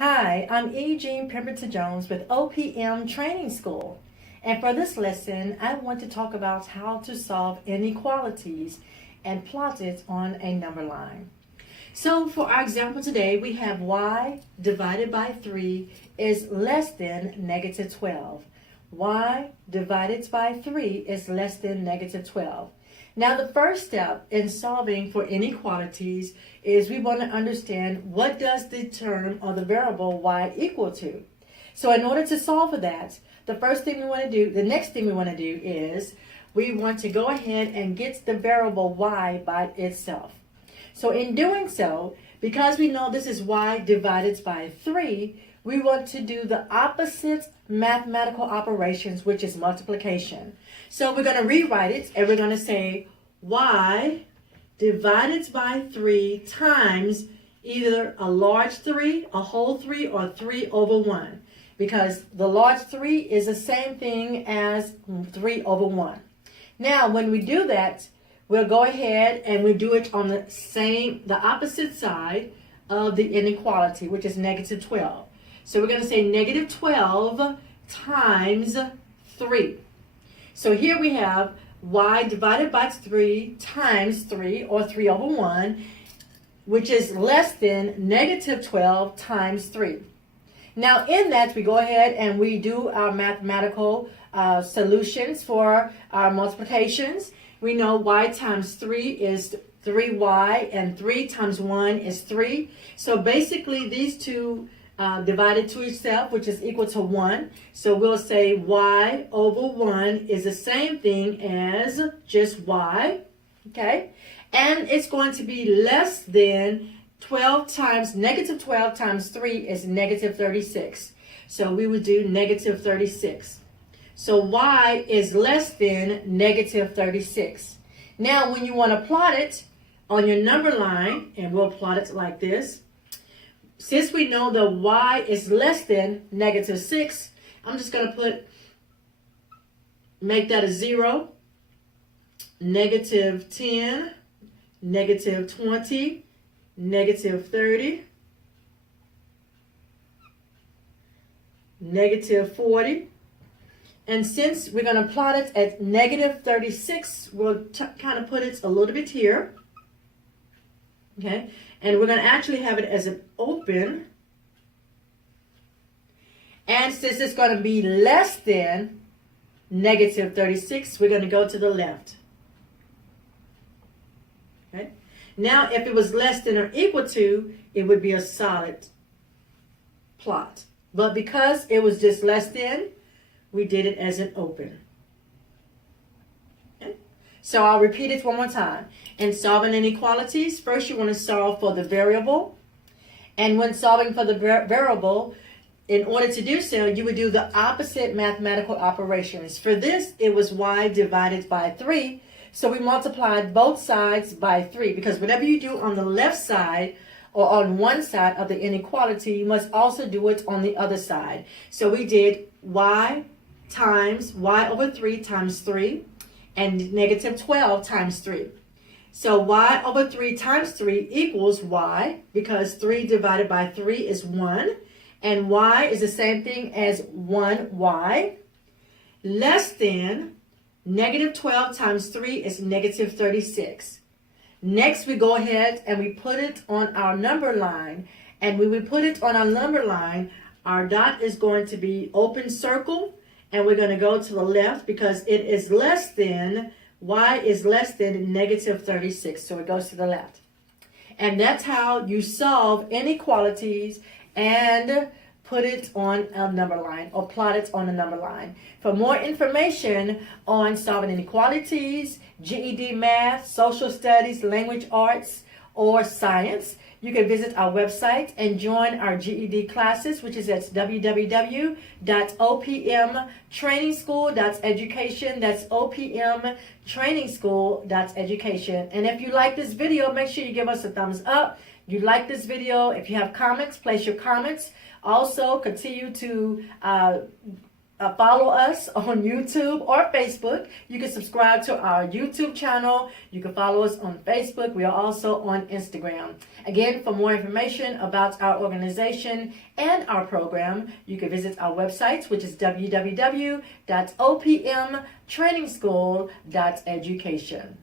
Hi, I'm e.jean Pemberton Jones with OPM Training School. And for this lesson, I want to talk about how to solve inequalities and plot it on a number line. So for our example today, we have y divided by 3 is less than negative 12. Y divided by 3 is less than negative 12. Now the first step in solving for inequalities is we want to understand what does the term or the variable y equal to. So in order to solve for that, the next thing we want to do is we want to go ahead and get the variable y by itself. So in doing so, because we know this is y divided by 3, we want to do the opposite mathematical operations, which is multiplication. So we're going to rewrite it, and we're going to say y divided by 3 times either a large 3, a whole 3, or 3 over 1. Because the large 3 is the same thing as 3 over 1. Now, when we do that, we'll go ahead and we do it on the opposite side of the inequality, which is negative 12. So we're going to say negative 12 times 3. So here we have y divided by 3 times 3, or 3 over 1, which is less than negative 12 times 3. Now in that, we go ahead and we do our mathematical solutions for our multiplications. We know y times 3 is 3y, and 3 times 1 is 3. So basically these two divided to itself, which is equal to 1. So we'll say y over 1 is the same thing as just y, okay? And it's going to be less than negative 12 times 3 is negative 36. So we would do negative 36. So y is less than negative 36. Now when you want to plot it on your number line, and we'll plot it like this, since we know that y is less than negative 6, I'm just going to make that a 0, negative 10, negative 20, negative 30, negative 40. And since we're going to plot it at negative 36, we'll kind of put it a little bit here. Okay, and we're going to actually have it as an open. And since it's going to be less than negative 36, we're going to go to the left. Okay. Now, if it was less than or equal to, it would be a solid plot. But because it was just less than, we did it as an open. Okay. So I'll repeat it one more time. In solving inequalities, first you want to solve for the variable. And when solving for the variable, in order to do so, you would do the opposite mathematical operations. For this, it was y divided by 3. So we multiplied both sides by 3, because whatever you do on the left side or on one side of the inequality, you must also do it on the other side. So we did y times y over 3 times 3, and negative 12 times 3. So y over 3 times 3 equals y, because 3 divided by 3 is 1, and y is the same thing as 1y, less than negative 12 times 3 is negative 36. Next, we go ahead and we put it on our number line. And when we put it on our number line, our dot is going to be open circle. And we're going to go to the left because it is less than, y is less than negative 36. So it goes to the left. And that's how you solve inequalities and put it on a number line, or plot it on a number line. For more information on solving inequalities, GED Math, Social Studies, Language Arts, or Science, you can visit our website and join our GED classes, which is at www.opmtrainingschool.education. That's opmtrainingschool.education. And if you like this video, make sure you give us a thumbs up. You like this video. If you have comments, place your comments. Also, continue to follow us on YouTube or Facebook. You can subscribe to our YouTube channel. You can follow us on Facebook. We are also on Instagram. Again, for more information about our organization and our program, you can visit our website, which is www.opmtrainingschool.education.